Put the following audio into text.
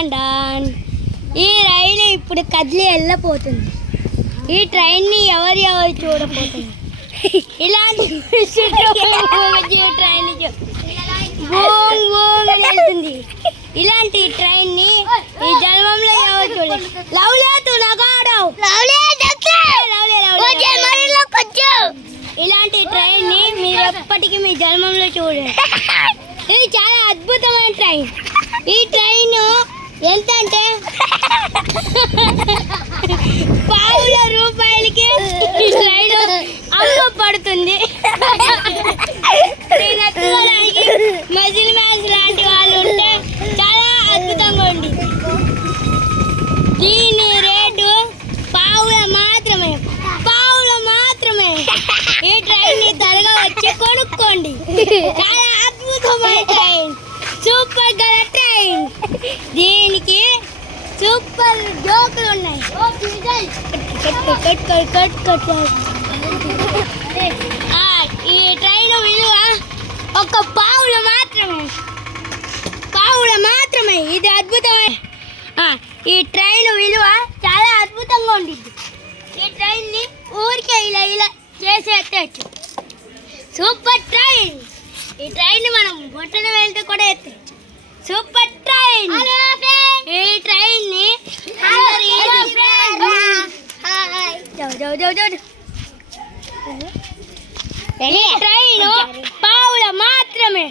Don don. ఈ రైలు ఇప్పుడు కదిలి వెళ్ళిపోతుంది. ఈ ట్రైన్ని ఎవరు చూడపోతున్నారు. ఇలాంటి ట్రైన్ వెళ్తుంది. ఇలాంటి ట్రైన్ని ఈ జన్మంలో ఎవరు చూడలేదు. లవ్ లేదు నగాడవు. ఇలాంటి ట్రైన్ని మీరు ఎప్పటికీ మీ జన్మంలో చూడండి. ఇది చాలా అద్భుతమైన ట్రైన్. ఈ ట్రైన్ ఎంత అంటే ₹1,000 ఈ ట్రైన్ అమ్మబడుతుంది. ఎత్తుకోవడానికి మజిల్ మ్యాచ్ లాంటి వాళ్ళు ఉంటే చాలా అద్భుతంగా ఉంది. దీని రేటు మాత్రమే. ఈ ట్రైన్ త్వరగా వచ్చి కొనుక్కోండి. చాలా అద్భుతమైన ట్రైన్, సూపర్ గల ట్రైన్. దీనికి సూపర్ జోకులు ఉన్నాయి. ఈ ట్రైన్ విలువ ₹1 మాత్రమే. ఇది అద్భుతమైన ఈ ట్రైన్ విలువ చాలా అద్భుతంగా ఉండిద్ది. ఈ ట్రైన్ని ఊరికే ఇలా చేసి ఎత్తచ్చు. Super train. ఈ ట్రైన్ మనం బొట్టన వెళ్తే కూడా ఎత్తచ్చు. Super train. ఈ ట్రైన్ ని ట్రైన్ ₹1 మాత్రమే.